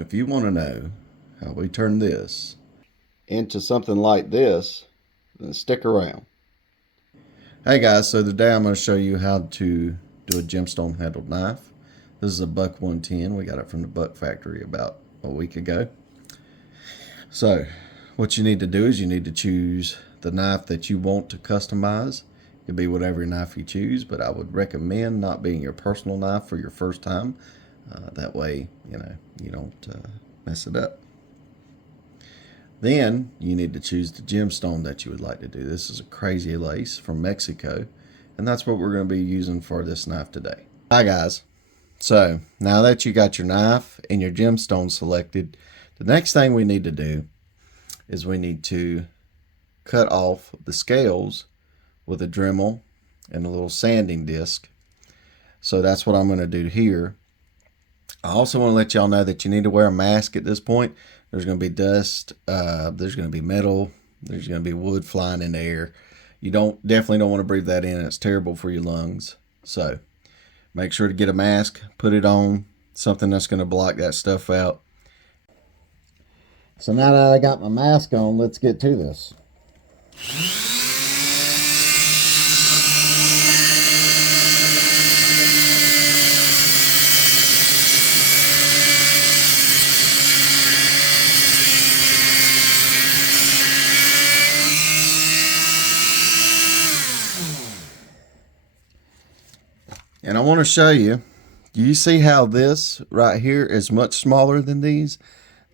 If you want to know how we turn this into something like this, then stick around. Hey guys, so today I'm going to show you how to do a gemstone handled knife. This is a Buck 110. We got it from the Buck factory about a week ago. So what you need to do is you need to choose the knife that you want to customize. It could be whatever knife you choose, but I would recommend not being your personal knife for your first time. That way, you don't mess it up. Then you need to choose the gemstone that you would like to do. This is a Crazy Lace from Mexico, and that's what we're going to be using for this knife today. Hi guys. So now that you got your knife and your gemstone selected, the next thing we need to do is we need to cut off the scales with a Dremel and a little sanding disc. So that's what I'm going to do here. I also want to let y'all know that you need to wear a mask at this point. There's going to be dust, there's going to be metal, there's going to be wood flying in the air. You definitely don't want to breathe that in. It's terrible for your lungs. So make sure to get a mask, put it on, something that's going to block that stuff out. So now that I got my mask on, let's get to this. And I want to show you, do you see how this right here is much smaller than these?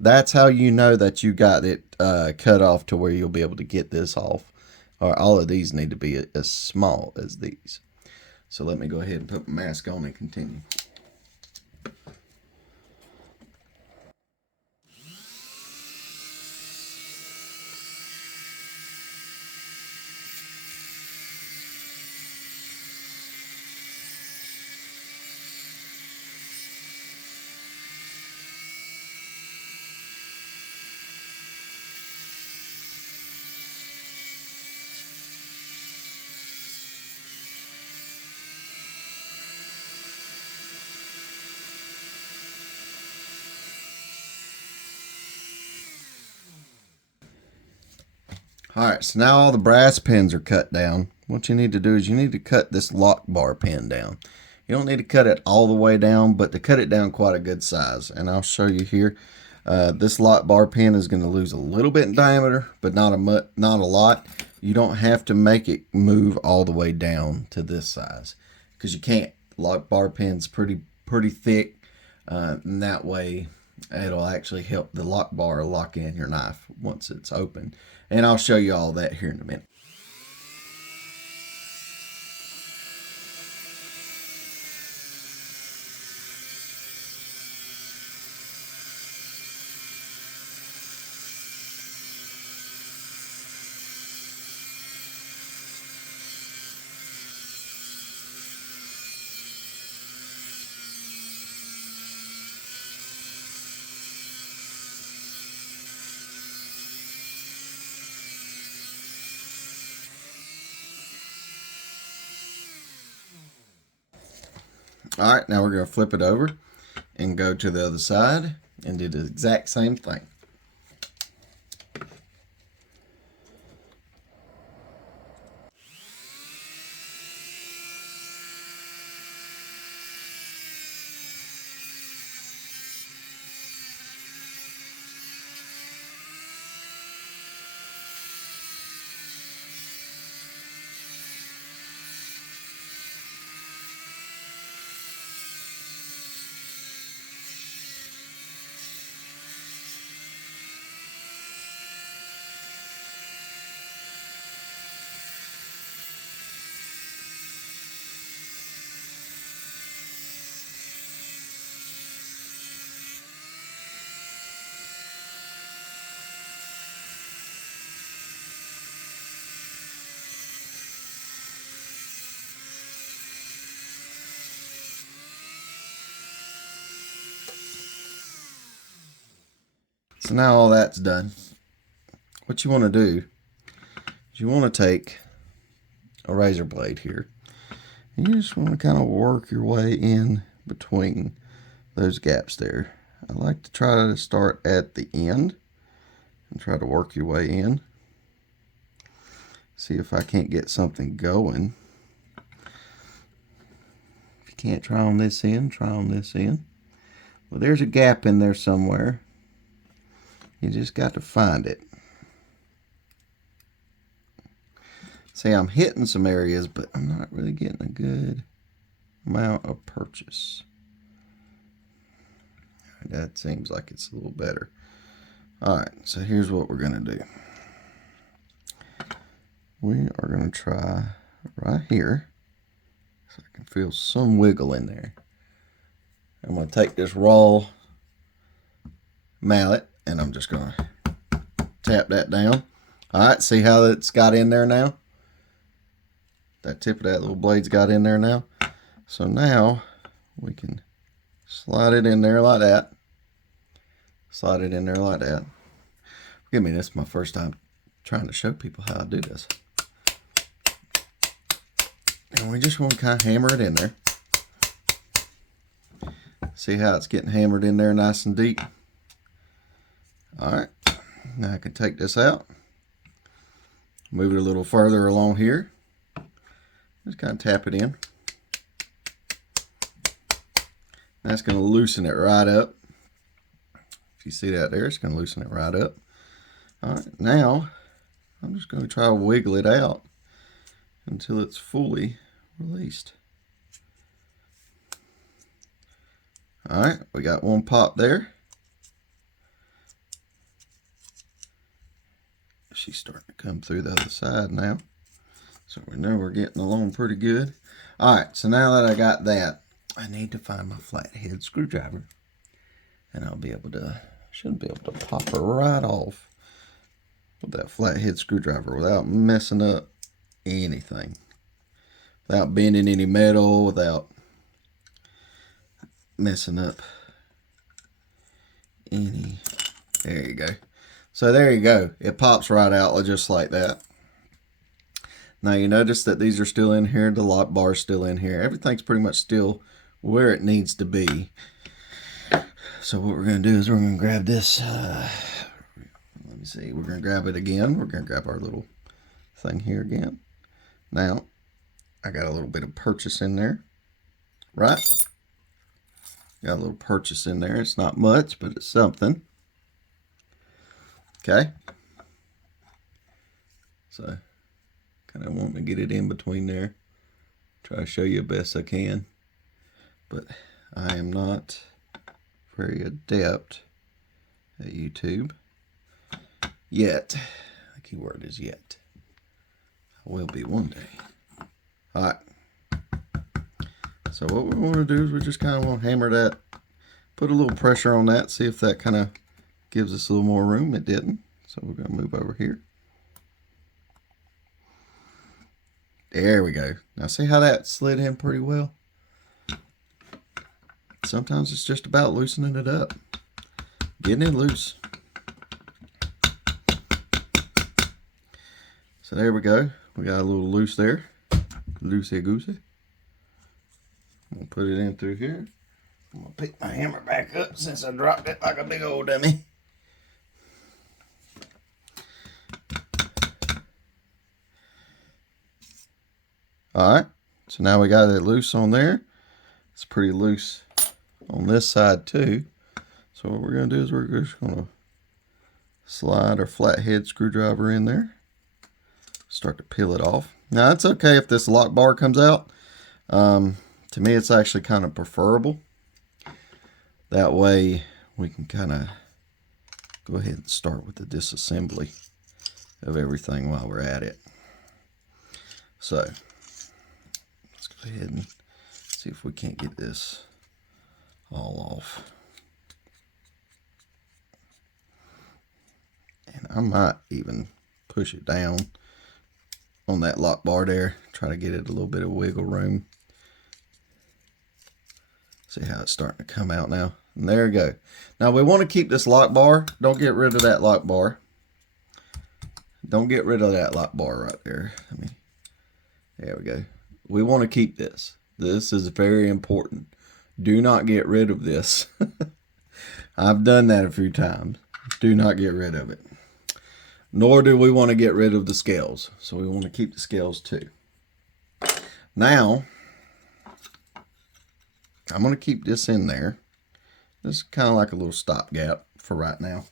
That's how you know that you got it cut off to where you'll be able to get this off. Or all of these need to be as small as these. So let me go ahead and put my mask on and continue. Alright, so now all the brass pins are cut down. What you need to do is you need to cut this lock bar pin down. You don't need to cut it all the way down, but to cut it down quite a good size. And I'll show you here. This lock bar pin is going to lose a little bit in diameter, but not a lot. You don't have to make it move all the way down to this size, because you can't. Lock bar pin's pretty thick, and that way it'll actually help the lock bar lock in your knife once it's open. And I'll show you all that here in a minute. All right, now we're going to flip it over and go to the other side and do the exact same thing. So now all that's done, what you want to do is you want to take a razor blade here, and you just want to kind of work your way in between those gaps there. I like to try to start at the end and try to work your way in. See if I can't get something going. If you can't try on this end, try on this end. Well, there's a gap in there somewhere. You just got to find it. See, I'm hitting some areas, but I'm not really getting a good amount of purchase. That seems like it's a little better. Alright, so here's what we're going to do. We are going to try right here. So I can feel some wiggle in there. I'm going to take this raw mallet and I'm just going to tap that down. Alright, see how it's got in there now? That tip of that little blade's got in there now. So now we can slide it in there like that. Slide it in there like that. Forgive me, this is my first time trying to show people how I do this. And we just want to kind of hammer it in there. See how it's getting hammered in there nice and deep? Alright, now I can take this out. Move it a little further along here. Just kind of tap it in. That's going to loosen it right up. If you see that there, it's going to loosen it right up. Alright, now I'm just going to try to wiggle it out until it's fully released. Alright, we got one pop there. She's starting to come through the other side now. So we know we're getting along pretty good. Alright, so now that I got that, I need to find my flathead screwdriver. And I'll be able to, should be able to pop her right off with that flathead screwdriver without messing up anything. Without bending any metal, without messing up any. There you go. So there you go. It pops right out just like that. Now you notice that these are still in here. The lock bar is still in here. Everything's pretty much still where it needs to be. So what we're going to do is we're going to grab this. Let me see. We're going to grab it again. We're going to grab our little thing here again. Now, I got a little bit of purchase in there. Right? Got a little purchase in there. It's not much, but it's something. Okay. So, kind of wanting to get it in between there. Try to show you best I can. But I am not very adept at YouTube yet. The key word is yet. I will be one day. Alright. So what we want to do is we just kind of want to hammer that, put a little pressure on that, see if that kind of gives us a little more room. It didn't. So we're going to move over here. There we go. Now see how that slid in pretty well? Sometimes it's just about loosening it up. Getting it loose. So there we go. We got a little loose there. Loosey goosey. I'm going to put it in through here. I'm going to pick my hammer back up since I dropped it like a big old dummy. Alright, so now we got it loose on there. It's pretty loose on this side too. So what we're going to do is we're just going to slide our flathead screwdriver in there. Start to peel it off. Now it's okay if this lock bar comes out. To me it's actually kind of preferable. That way we can kind of go ahead and start with the disassembly of everything while we're at it. So let's go ahead and see if we can't get this all off. And I might even push it down on that lock bar there, try to get it a little bit of wiggle room. See how it's starting to come out now. And there we go. Now we want to keep this lock bar. Don't get rid of that lock bar. Don't get rid of that lock bar right there. There we go. We want to keep this. This is very important. Do not get rid of this. I've done that a few times. Do not get rid of it. Nor do we want to get rid of the scales. So we want to keep the scales too. Now, I'm going to keep this in there. This is kind of like a little stopgap for right now.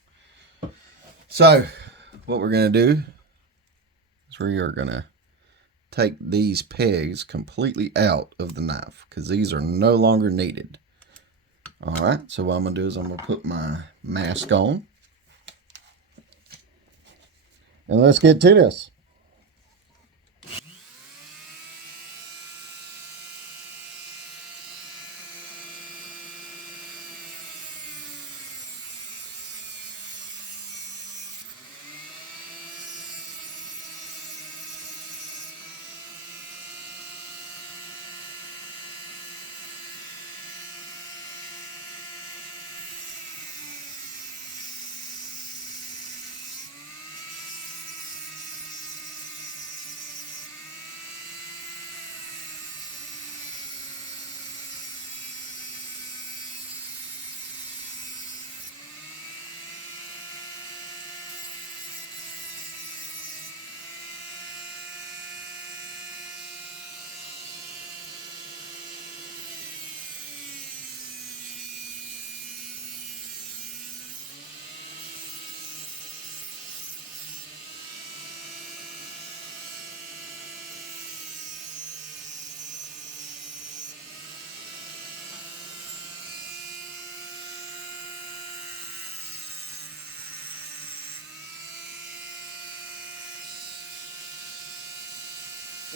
So, what we're going to do is we are going to take these pegs completely out of the knife because these are no longer needed. Alright, so what I'm going to do is I'm going to put my mask on. And let's get to this.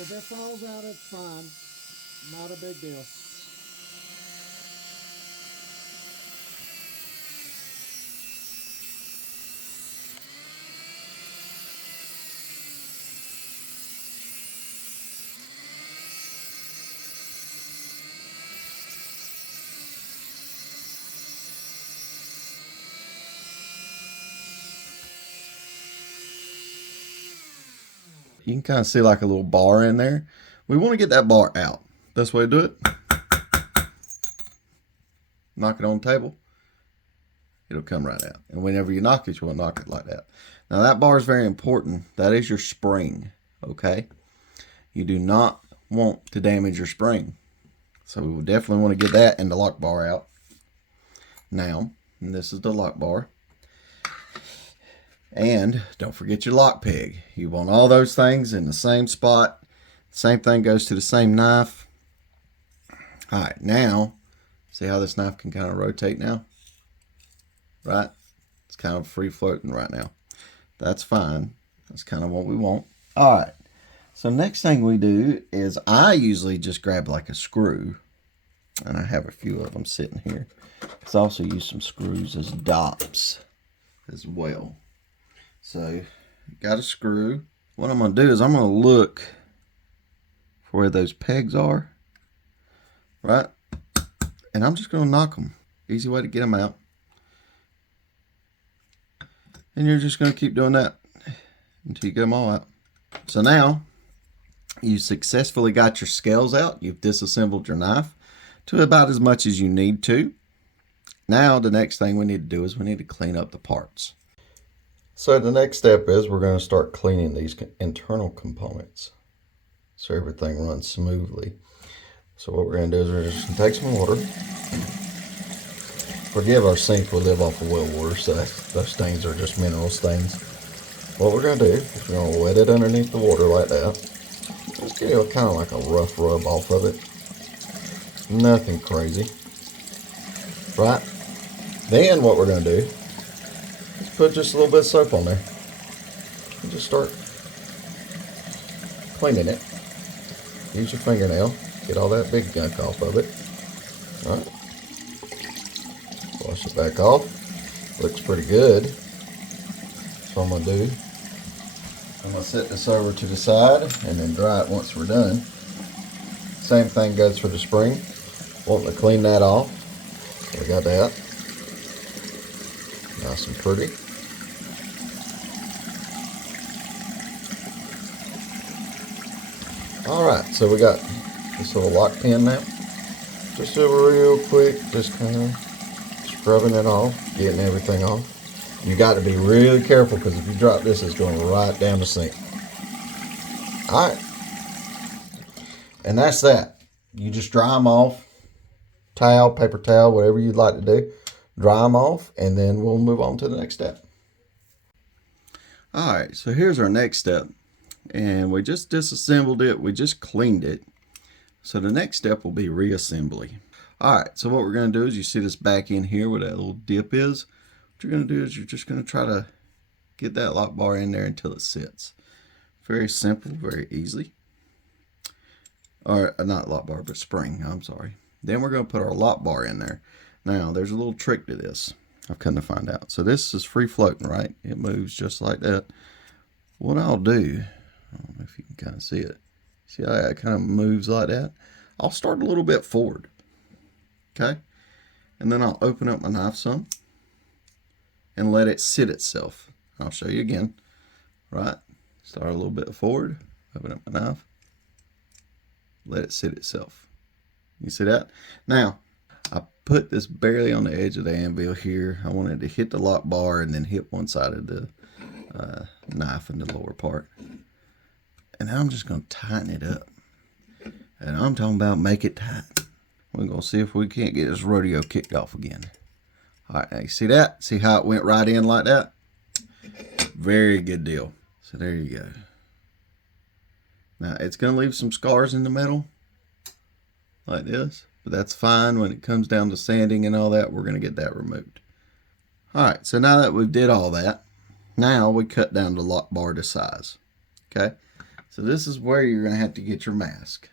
If it falls out, it's fine. Not a big deal. You can kind of see like a little bar in there. We want to get that bar out. Best way to do it, knock it on the table. It'll come right out. And whenever you knock it, you want to knock it like that. Now that bar is very important. That is your spring, okay? You do not want to damage your spring. So we will definitely want to get that and the lock bar out. Now, and this is the lock bar. And don't forget your lock peg. You want all those things in the same spot. Same thing goes to the same knife. All right, now, see how this knife can kind of rotate now? Right? It's kind of free floating right now. That's fine. That's kind of what we want. All right. So next thing we do is I usually just grab like a screw. And I have a few of them sitting here. Because I also use some screws as dops as well. So, got a screw. What I'm going to do is I'm going to look for where those pegs are. Right? And I'm just going to knock them. Easy way to get them out. And you're just going to keep doing that until you get them all out. So now, you successfully got your scales out. You've disassembled your knife to about as much as you need to. Now, the next thing we need to do is we need to clean up the parts. So the next step is we're going to start cleaning these internal components so everything runs smoothly. So what we're going to do is we're just going to take some water. Forgive our sink, we live off of well water, so those stains are just mineral stains. What we're going to do is we're going to wet it underneath the water like that. Just get it kind of like a rough rub off of it. Nothing crazy. Right? Then what we're going to do, put just a little bit of soap on there and just start cleaning it. Use your fingernail, get all that big gunk off of it. All right. Wash it back off. Looks pretty good. So what I'm going to do, I'm going to set this over to the side and then dry it once we're done. Same thing goes for the spring. Wanting to clean that off. So we got that. Nice and pretty. Alright, so we got this little lock pin now. Just do it real quick, just kind of scrubbing it off, getting everything off. You got to be really careful because if you drop this, it's going right down the sink. All right. And that's that. You just dry them off. Towel, paper towel, whatever you'd like to do. Dry them off, and then we'll move on to the next step. All right, so here's our next step. And we just disassembled it. We just cleaned it. So the next step will be reassembly. All right, so what we're going to do is you see this back in here where that little dip is. What you're going to do is you're just going to try to get that lock bar in there until it sits. Very simple, very easy. Or not lock bar, but spring, I'm sorry. Then we're going to put our lock bar in there. Now, there's a little trick to this I've come to find out. So this is free floating, right? It moves just like that. What I'll do, I don't know if you can kind of see it. See how it kind of moves like that? I'll start a little bit forward. Okay? And then I'll open up my knife some and let it sit itself. I'll show you again. Right? Start a little bit forward. Open up my knife. Let it sit itself. You see that? Now, I put this barely on the edge of the anvil here. I wanted to hit the lock bar and then hit one side of the knife in the lower part. And now I'm just going to tighten it up. And I'm talking about make it tight. We're going to see if we can't get this rodeo kicked off again. All right, now you see that? See how it went right in like that? Very good deal. So there you go. Now it's going to leave some scars in the metal like this, but that's fine. When it comes down to sanding and all that, we're going to get that removed. All right, so now that we've did all that, now we cut down the lock bar to size. Okay, so this is where you're going to have to get your mask.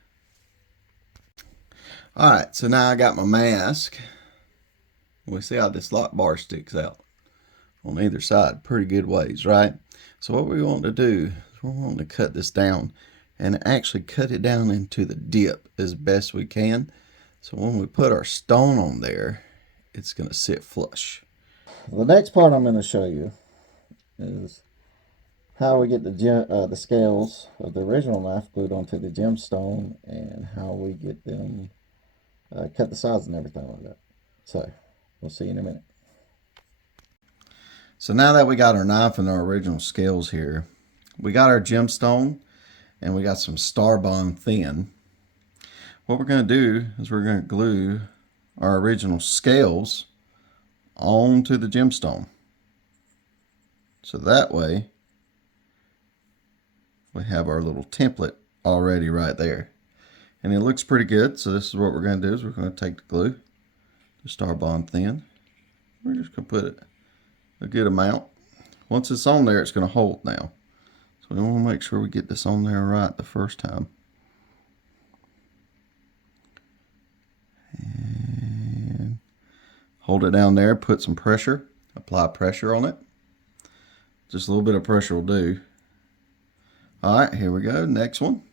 All right, so now I got my mask. We see how this lock bar sticks out on either side pretty good ways, right? So what we want to do is we're wanting to cut this down and actually cut it down into the dip as best we can. So when we put our stone on there, it's going to sit flush. The next part I'm going to show you is how we get the scales of the original knife glued onto the gemstone and how we get them cut the sides and everything like that. So we'll see you in a minute. So now that we got our knife and our original scales here, we got our gemstone and we got some Star Bond thin. What we're going to do is we're going to glue our original scales onto the gemstone. So that way we have our little template already right there. And it looks pretty good. So this is what we're going to do is we're going to take the glue, the Star Bond thin. We're just going to put it a good amount. Once it's on there, it's going to hold now. So we want to make sure we get this on there right the first time. And hold it down there, put some pressure, apply pressure on it. Just a little bit of pressure will do. All right, here we go, next one.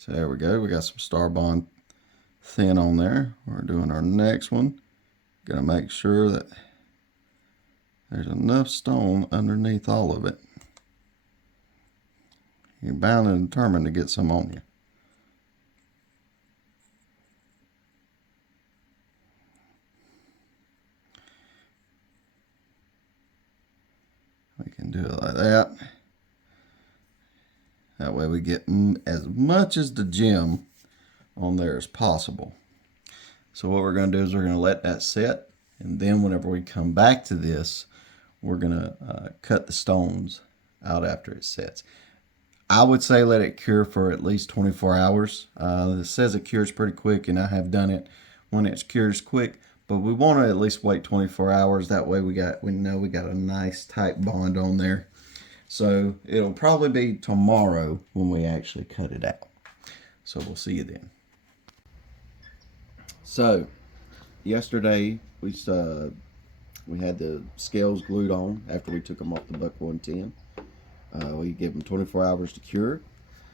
So there we go, we got some Star Bond thin on there. We're doing our next one. Gonna make sure that there's enough stone underneath all of it. You're bound and determined to get some on you. We can do it like that. That way we get as much as the gem on there as possible. So what we're going to do is we're going to let that set, and then whenever we come back to this, we're going to cut the stones out after it sets. I would say let it cure for at least 24 hours. It says it cures pretty quick, and I have done it when it cures quick, but we want to at least wait 24 hours. That way we know we got a nice tight bond on there. So it'll probably be tomorrow when we actually cut it out. So we'll see you then. So yesterday we had the scales glued on after we took them off the Buck 110. We gave them 24 hours to cure.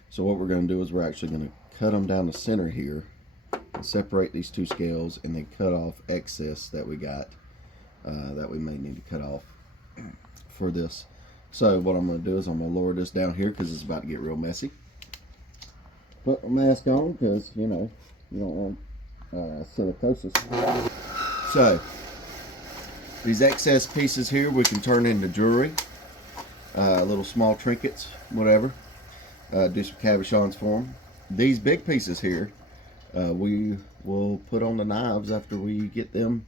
So what we're going to do is we're actually going to cut them down the center here and separate these two scales and then cut off excess that we got that we may need to cut off for this. So what I'm going to do is I'm going to lower this down here because it's about to get real messy. Put my mask on because, you know, you don't want silicosis. So these excess pieces here we can turn into jewelry, little small trinkets, whatever. Do some cabochons for them. These big pieces here we will put on the knives after we get them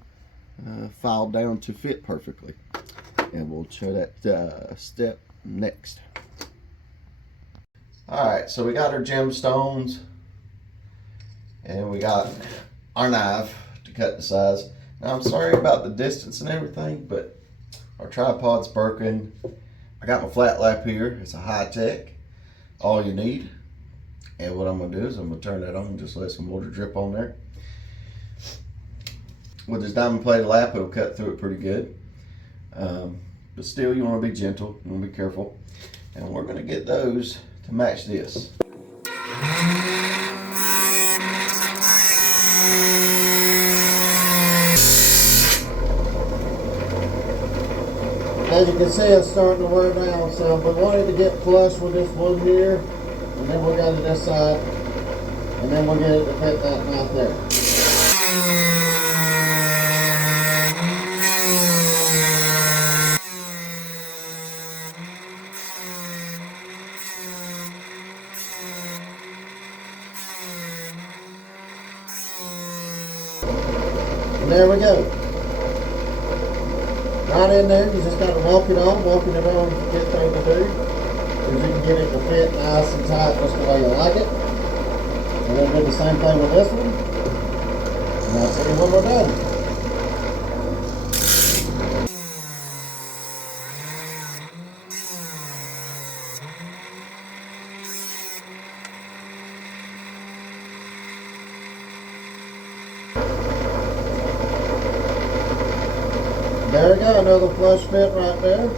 filed down to fit perfectly, and we'll show that step next. Alright, so we got our gemstones and we got our knife to cut the size. Now I'm sorry about the distance and everything, but our tripod's broken. I got my flat lap here. It's a high-tech, all you need. And what I'm going to do is I'm going to turn that on and just let some water drip on there. With this diamond plated lap, it'll cut through it pretty good. But still, you want to be gentle, you want to be careful. And we're going to get those to match this. As you can see, it's starting to wear down some, but we wanted to get flush with this one here, and then we'll go to this side, and then we'll get it to fit that knife there. And there we go. Right in there, you just got to walking it on, get things to do. Because you can get it to fit nice and tight just the way you like it. And then do the same thing with this one. And that's it when we're done. There we go, another flush fit right there.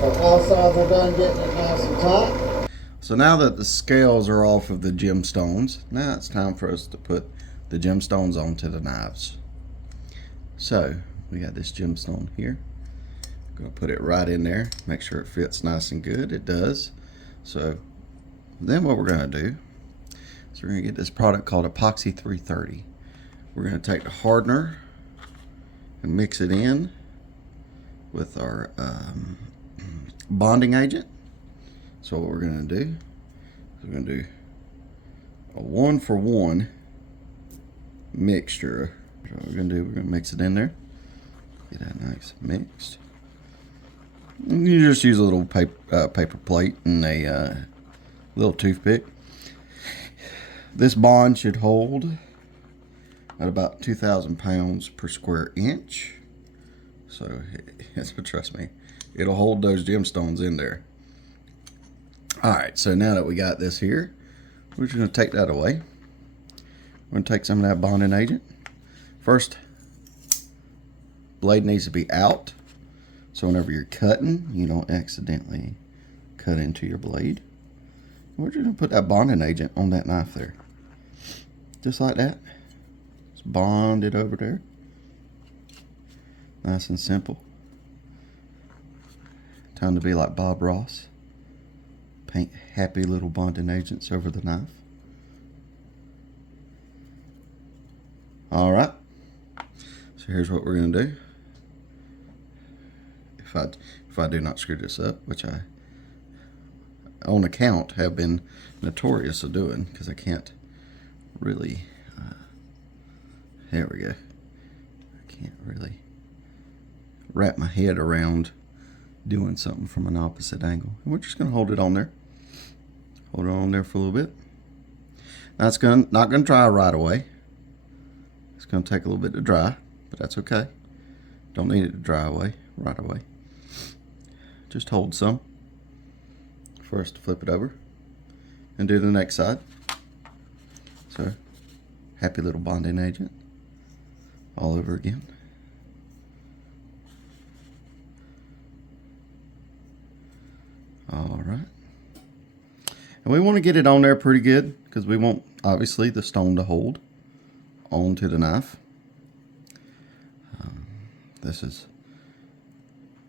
So all sides are done getting it nice and tight. So now that the scales are off of the gemstones, now it's time for us to put the gemstones onto the knives. So we got this gemstone here. I'm going to put it right in there, make sure it fits nice and good. It does. So then what we're going to do is we're going to get this product called Epoxy 330. We're going to take the hardener and mix it in with our bonding agent. So what we're going to do is we're going to do a 1-for-1 mixture. So what we're going to do, we're going to mix it in there, get that nice mixed. And you just use a little paper plate and a little toothpick. This bond should hold at about 2,000 pounds per square inch. So trust me, it'll hold those gemstones in there. Alright, so now that we got this here, we're just going to take that away. We're going to take some of that bonding agent. First, blade needs to be out, so whenever you're cutting, you don't accidentally cut into your blade. We're just going to put that bonding agent on that knife there. Just like that. Bond it over there. Nice and simple. Time to be like Bob Ross. Paint happy little bonding agents over the knife. Alright. So here's what we're going to do. If I do not screw this up, which I on account have been notorious of doing, because I can't really there we go. I can't really wrap my head around doing something from an opposite angle. And we're just going to hold it on there. Hold it on there for a little bit. Now it's not going to dry right away. It's going to take a little bit to dry, but that's okay. Don't need it to dry away right away. Just hold some for us to flip it over and do the next side. So, happy little bonding agent all over again. All right. And we want to get it on there pretty good because we want, obviously, the stone to hold onto the knife. This is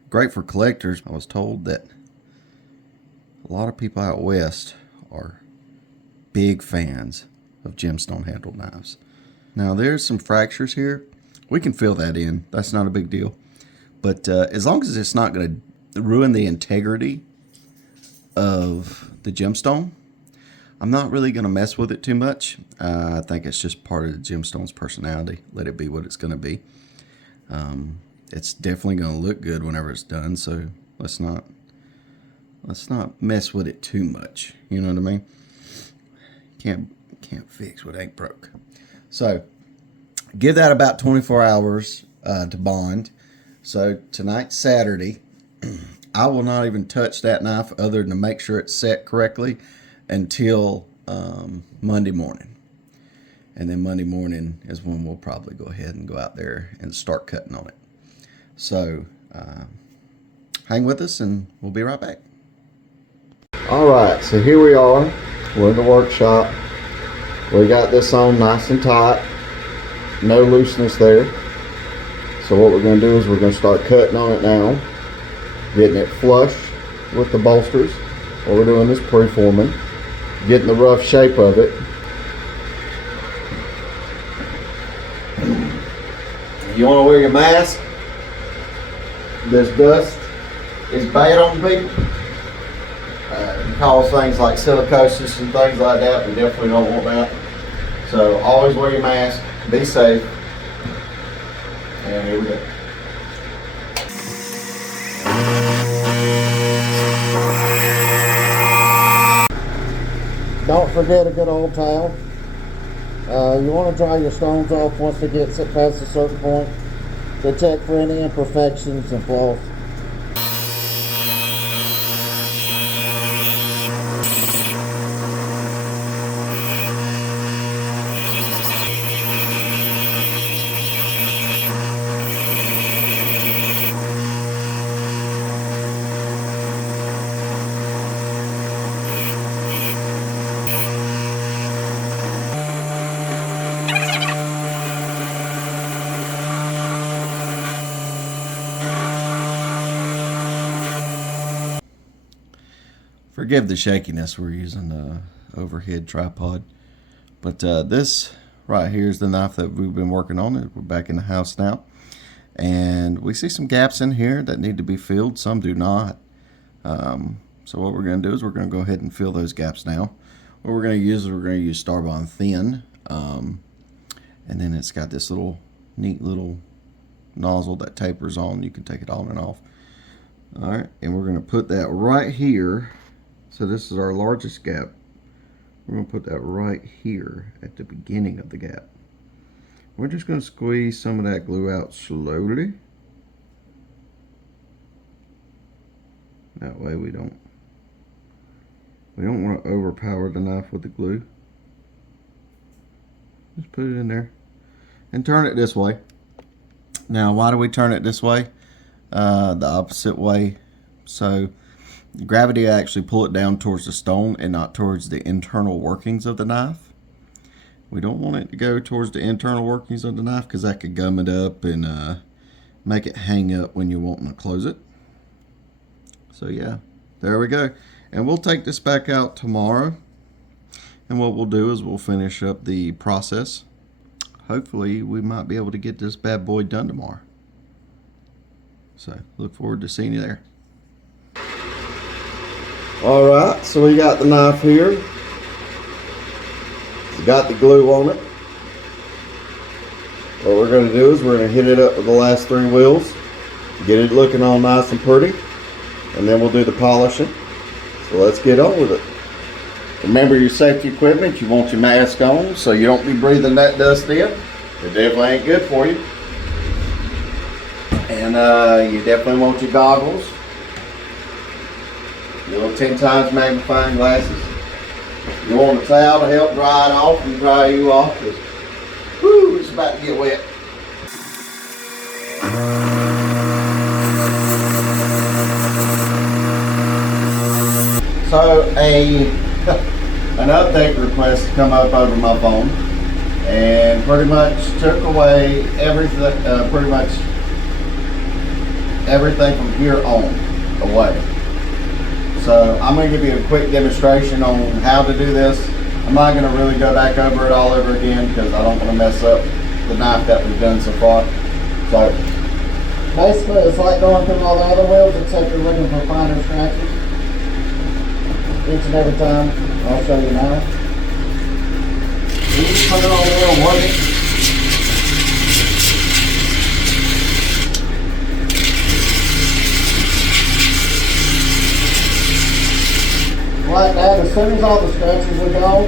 great for collectors. I was told that a lot of people out west are big fans of gemstone handled knives. Now there's some fractures here. We can fill that in. That's not a big deal. But as long as it's not going to ruin the integrity of the gemstone, I'm not really going to mess with it too much. I think it's just part of the gemstone's personality. Let it be what it's going to be. It's definitely going to look good whenever it's done, so let's not mess with it too much. You know what I mean? Can't fix what ain't broke. So give that about 24 hours to bond. So tonight's Saturday. I will not even touch that knife other than to make sure it's set correctly until Monday morning. And then Monday morning is when we'll probably go ahead and go out there and start cutting on it. So hang with us and we'll be right back. Alright, so here we are. We're in the workshop. We got this on nice and tight. No looseness there. So what we're going to do is we're going to start cutting on it now. Getting it flush with the bolsters. What we're doing is preforming. Getting the rough shape of it. You want to wear your mask? This dust is bad on people. It causes things like silicosis and things like that. We definitely don't want that. So always wear your mask. Be safe. And here we go. Don't forget a good old towel. You want to dry your stones off once they get past a certain point to check for any imperfections and flaws. Forgive the shakiness, we're using an overhead tripod. But this right here is the knife that we've been working on. We're back in the house now. And we see some gaps in here that need to be filled. Some do not. So what we're going to do is we're going to go ahead and fill those gaps now. What we're going to use is we're going to use Starbond Thin. And then it's got this little neat little nozzle that tapers on. You can take it on and off. Alright, and we're going to put that right here. So this is our largest gap. We're going to put that right here at the beginning of the gap. We're just going to squeeze some of that glue out slowly. That way we don't want to overpower the knife with the glue. Just put it in there and turn it this way. Now why do we turn it this way? The opposite way. So gravity actually pull it down towards the stone and not towards the internal workings of the knife. We don't want it to go towards the internal workings of the knife because that could gum it up and make it hang up when you're wanting to close it. So yeah, there we go. And we'll take this back out tomorrow. And what we'll do is we'll finish up the process. Hopefully we might be able to get this bad boy done tomorrow. So look forward to seeing you there. Alright, so we got the knife here. It's got the glue on it. What we're going to do is we're going to hit it up with the last 3 wheels. Get it looking all nice and pretty. And then we'll do the polishing. So let's get on with it. Remember your safety equipment. You want your mask on so you don't be breathing that dust in. It definitely ain't good for you. And you definitely want your goggles. Your little 10 times magnifying glasses. You want a towel to help dry it off and dry you off. Because, whoo, it's about to get wet. So an update request come up over my phone and pretty much took away everything, pretty much everything from here on away. So I'm going to give you a quick demonstration on how to do this. I'm I'm not going to really go back over it all over again because I don't want to mess up the knife that we've done so far. So basically it's like going through all the other wheels except you're looking for finer scratches each and every time. I'll show you now. You just put it on there and work it. Like that, as soon as all the scratches are gone,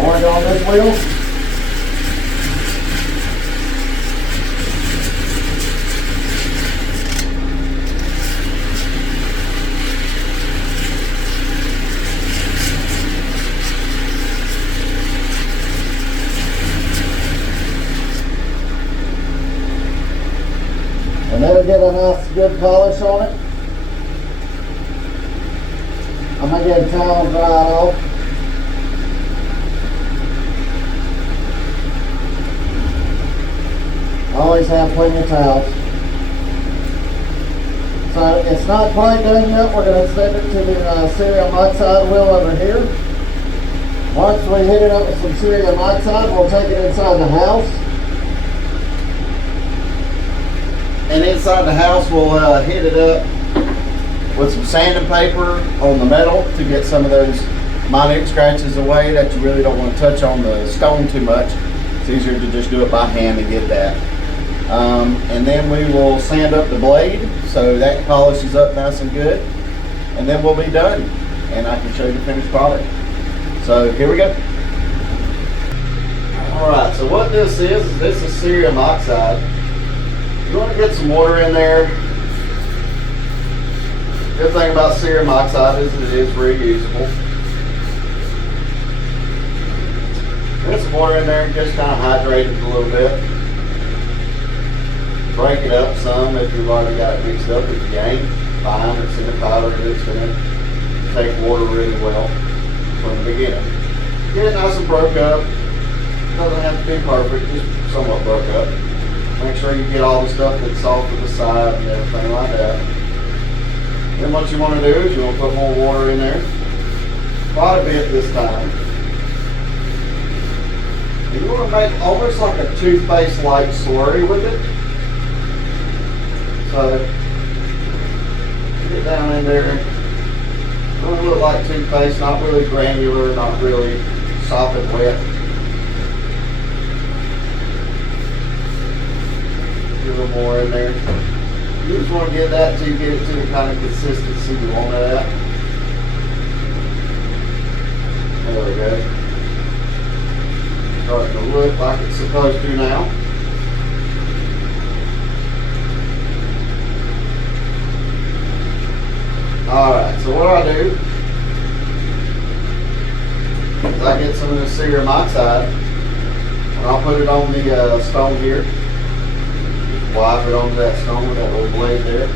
work on this wheel. And that'll get a nice good polish on it. I'm going to get a towel and dry it off. I always have plenty of towels. So it's not quite done yet. We're going to send it to the cerium oxide wheel over here. Once we hit it up with some cerium oxide, we'll take it inside the house. And inside the house, we'll hit it up with some sanding paper on the metal to get some of those minute scratches away that you really don't want to touch on the stone too much. It's easier to just do it by hand and get that. And then we will sand up the blade so that polishes up nice and good. And then we'll be done. And I can show you the finished product. So here we go. Alright, so what this is cerium oxide. You want to get some water in there. Good thing about cerium oxide is it is reusable. Get some water in there and just kind of hydrate it a little bit. Break it up some if you've already got it mixed up. If you ain't, fine, it's in a powder, it's going to take water really well from the beginning. Get it nice and broke up. It doesn't have to be perfect, just somewhat broke up. Make sure you get all the stuff that's off to the side and everything like that. Then what you want to do is you want to put more water in there. Quite a bit this time. And you want to make almost like a toothpaste-like slurry with it. So, get down in there. It's going to look like toothpaste, not really granular, not really soft and wet. A little more in there. You just want to get that till you get it to the kind of consistency you want it at. There we go. Starting to look like it's supposed to now. Alright, so what I do is I get some of this cerium oxide and I'll put it on the stone here. Wipe it onto that stone with that little blade there.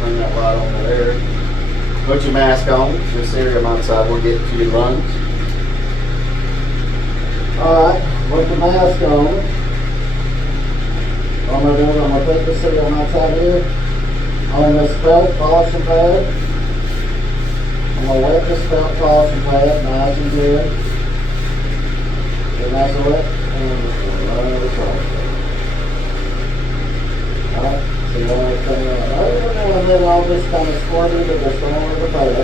Bring that right onto there. Put your mask on. This cerium oxide will get to your lungs. Alright, with the mask on, what I'm going to do is I'm going to take the cerium oxide here on this felt polishing pad. I'm going to wet this felt polishing pad nice and good. Get nice and wet. Alright, so you want to come in and then all this kind of squirted to the stone of the pad.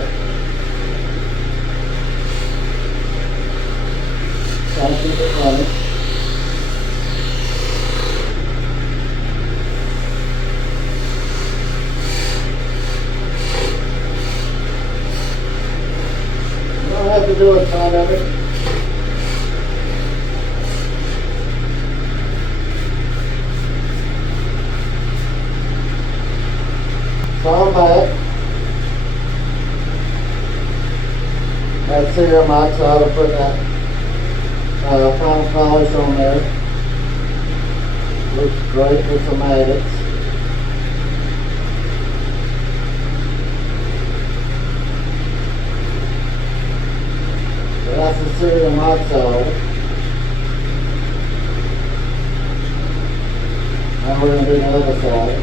Try to keep it running. You don't have to do a ton of it. So I'm back. That cerium oxide, I'll put that final polish on there. Looks great with some agates. So that's the cerium oxide. Now we're going to do the other side.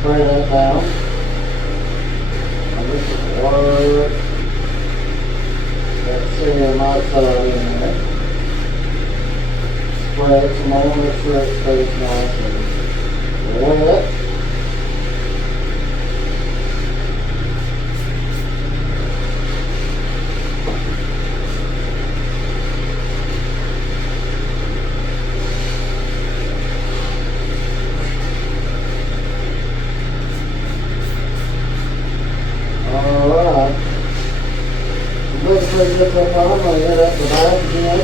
spray that down. And this is work that cerium oxide in there. Spray it some more, make sure it stays nice and wet. Alright. Let's bring this up on. I'm going to hit up the back again.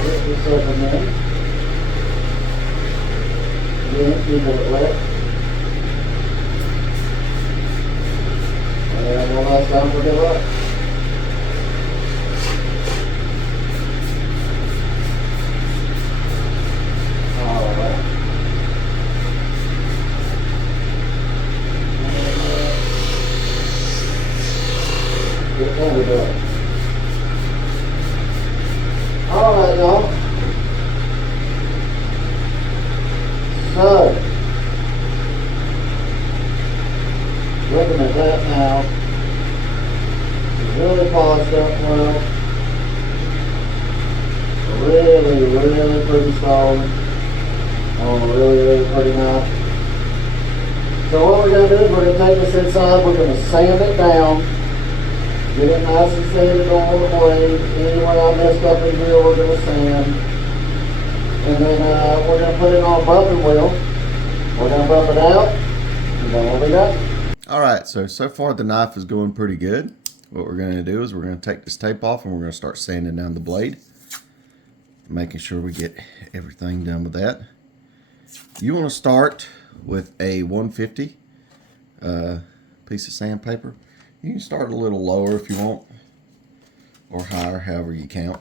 Hit this up again. Again, keep it wet. And one last time for good luck. Alright. Get over there. Alright, y'all. So, looking at that now, it's really polished up well. Really pretty stone. Oh, really pretty nice. So what we're going to do is we're going to take this inside, we're going to sand it down. Get it nice and sanded on the blade. Anywhere I messed up in here, we're going to sand. And then we're going to put it on a bumping wheel. We're going to bump it out. And then we'll be done. Alright, so far the knife is going pretty good. What we're going to do is we're going to take this tape off and we're going to start sanding down the blade. Making sure we get everything done with that. You want to start with a 150 piece of sandpaper. You can start a little lower if you want, or higher, however you count.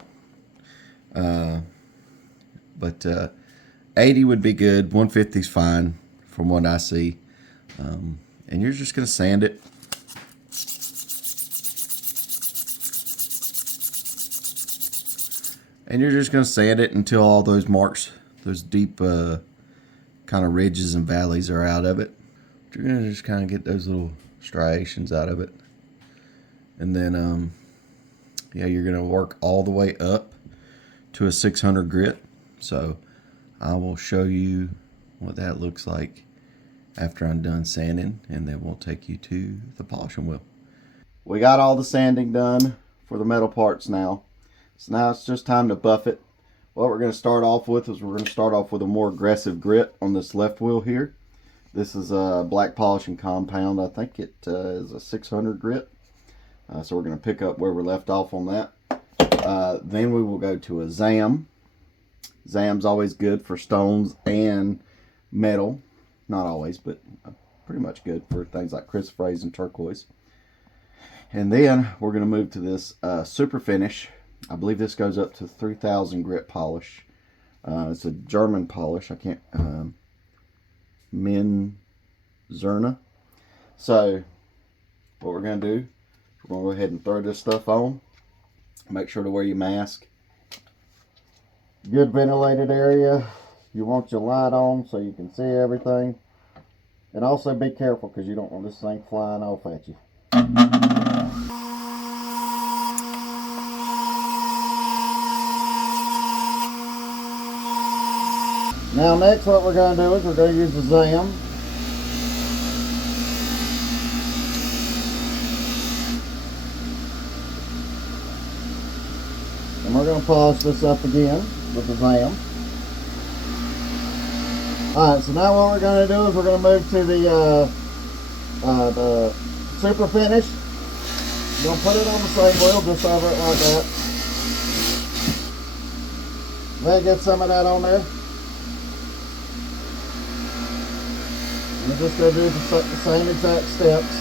But 80 would be good. 150 is fine from what I see. And you're just going to sand it. And you're just going to sand it until all those marks, those deep kind of ridges and valleys are out of it. You're going to just kind of get those little striations out of it. And then, yeah, you're going to work all the way up to a 600 grit. So I will show you what that looks like after I'm done sanding, and then we'll take you to the polishing wheel. We got all the sanding done for the metal parts now. So now it's just time to buff it. What we're going to start off with is we're going to start off with a more aggressive grit on this left wheel here. This is a black polishing compound. I think it is a 600 grit. So we're going to pick up where we left off on that. Then we will go to a Zam. Zam's always good for stones and metal. Not always, but pretty much good for things like chrysoprase and turquoise. And then we're going to move to this super finish. I believe this goes up to 3000 grit polish. It's a German polish. I can't... Min Zerna. So what we're going to do, we're going to go ahead and throw this stuff on. Make sure to wear your mask. Good ventilated area. You want your light on so you can see everything. And also be careful because you don't want this thing flying off at you. Now next what we're going to do is we're going to use the Zam. And we're going to polish this up again with the Zam. Alright, so now what we're going to do is we're going to move to the super finish. We're going to put it on the same wheel just over it like that. Let it get some of that on there. We're just going to do the same exact steps.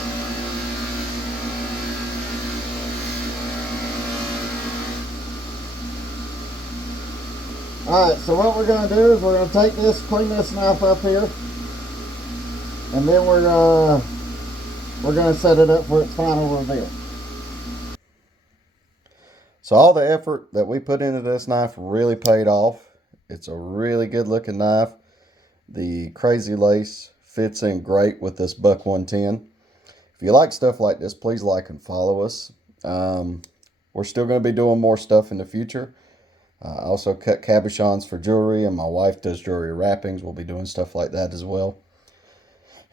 Alright, so what we're going to do is we're going to take this, clean this knife up here, and then we're going to set it up for its final reveal. So all the effort that we put into this knife really paid off. It's a really good looking knife. The Crazy Lace fits in great with this Buck 110. If you like stuff like this, please like and follow us. We're still going to be doing more stuff in the future. I also cut cabochons for jewelry, and my wife does jewelry wrappings. We'll be doing stuff like that as well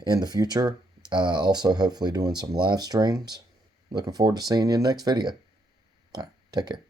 in the future. Also, hopefully doing some live streams. Looking forward to seeing you in the next video. All right, take care.